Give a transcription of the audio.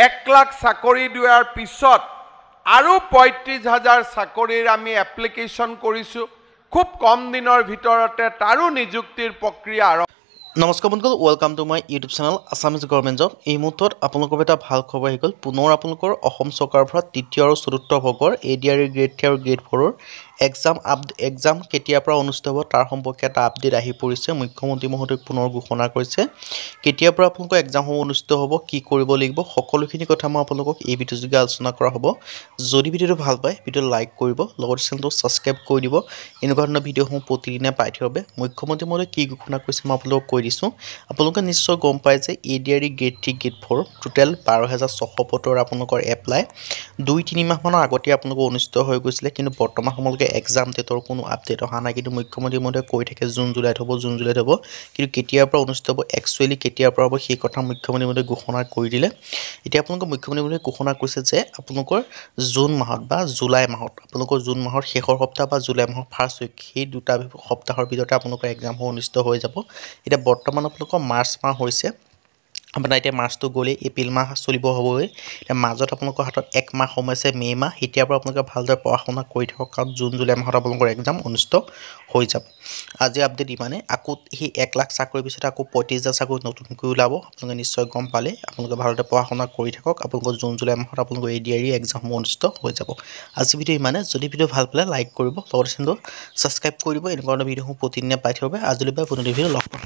1 লাখ চাকৰি দিয়াৰ পিছত আৰু 35,000 চাকৰিৰ আমি এপ্লিকেশ্যন কৰিছোঁ। খুব কম দিনৰ ভিতৰতে তাৰো নিযুক্তিৰ প্ৰক্ৰিয়া আৰম্ভ। নমস্কাৰ বন্ধুসকল, welcome to my YouTube channel Assamese government job. এই মুহূৰ্তত আপোনালোকৰ এটা ভাল খবৰ আহি গ'ল। পুনৰ আপোনালোকৰ অসম চৰকাৰৰ পৰা তৃতীয় আৰু চতুৰ্থ বৰ্গৰ ADRE গ্ৰেড 3 আৰু গ্ৰেড 4ৰ এক্সাম কেতিয়াৰ পৰা অনুষ্ঠিত হ'ব তাৰ সম্পৰ্কে এটা আপডেট আহি পৰিছে। মুখ্যমন্ত্ৰী মহোদয়ে পুনৰ ঘোষণা কৰিছে কেতিয়াৰ পৰা আপোনালোকৰ এক্সামসমূহ অনুষ্ঠিত হ'ব, কি কৰিব লাগিব, সকলোখিনি কথা মই আপোনালোকক এই ভিডিঅ'ৰ যোগে আলোচনা কৰা হ'ব। যদি ভিডিঅ'টো ভাল পায় ভিডিঅ'টো লাইক কৰিব, লগতে চেনেলটো ছাবস্ক্ৰাইব কৰি দিব। এনেকুৱা ধৰণৰ ভিডিঅ'সমূহ প্ৰতিদিনে পাই থাকিবৰ বাবে মুখ্যমন্ত্ৰী মহোদয়ে কি ঘোষণা কৰিছে মই আপোনালোকক কৈ দিছোঁ। আপোনালোকে নিশ্চয় গম পায় যে ADRE গ্ৰেড 3 গ্ৰেড 4 টোটেল 12,600 পদৰ আপোনালোকৰ এপ্লাই 2-3 মাহমানৰ আগতে আপোনালোকৰ অনুষ্ঠিত হৈ গৈছিলে, কিন্তু বৰ্তমান সময়লৈকে এক্সাম ডেটৰ কোনো আপডেট অহা নাই। কিন্তু মুখ্যমন্ত্ৰী মহোদয়ে কৈ থাকে জুন জুলাইত হ'ব, কিন্তু কেতিয়াৰ পৰা অনুষ্ঠিত হ'ব, একচুৱেলি কেতিয়াৰ পৰা হ'ব সেই কথা মুখ্যমন্ত্ৰী মহোদয়ে ঘোষণা কৰি দিলে। এতিয়া আপোনালোকৰ মুখ্যমন্ত্ৰী মহোদয়ে ঘোষণা কৰিছে যে আপোনালোকৰ জুন মাহত বা জুলাই মাহত, আপোনালোকৰ জুন মাহৰ শেষৰ সপ্তাহ বা জুলাই মাহৰ ফাৰ্ষ্ট উইক, সেই দুটা সপ্তাহৰ ভিতৰতে আপোনালোকৰ এক্সামসমূহ অনুষ্ঠিত হৈ যাব। এতিয়া বৰ্তমান আপোনালোকৰ মাৰ্চ মাহ হৈছে, আপোনাৰ এতিয়া মাৰ্চটো গ'লেই, এপ্ৰিল মাহ চলিব হ'বই। এতিয়া মাজত আপোনালোকৰ হাতত 1 মাহ সময় আছে, মে' মাহ। এতিয়াৰ পৰা আপোনালোকে ভালদৰে পঢ়া শুনা কৰি থাকক, কাৰণ জুন জুলাই মাহত আপোনালোকৰ এক্সাম অনুষ্ঠিত হৈ যাব। আজি আপডেট ইমানে। আকৌ সেই 1 লাখ চাকৰিৰ পিছতে আকৌ 35,000 চাকৰি নতুনকৈ ওলাব, আপোনালোকে নিশ্চয় গম পালে। আপোনালোকে ভালদৰে পঢ়া শুনা কৰি থাকক, আপোনালোকৰ জুন জুলাই মাহত আপোনালোকৰ ADRE এক্সামসমূহ অনুষ্ঠিত হৈ যাব। আজি ভিডিঅ' ইমানে। যদি ভিডিঅ' ভাল পালে লাইক কৰিব, লগতে চেনেলটো ছাবস্ক্ৰাইব কৰি দিব। এনেকুৱা ধৰণৰ ভিডিঅ'সমূহ প্ৰতিদিনে পাই থাকিব। আজিলৈ পুনৰ ভিডিঅ' লগ পাম।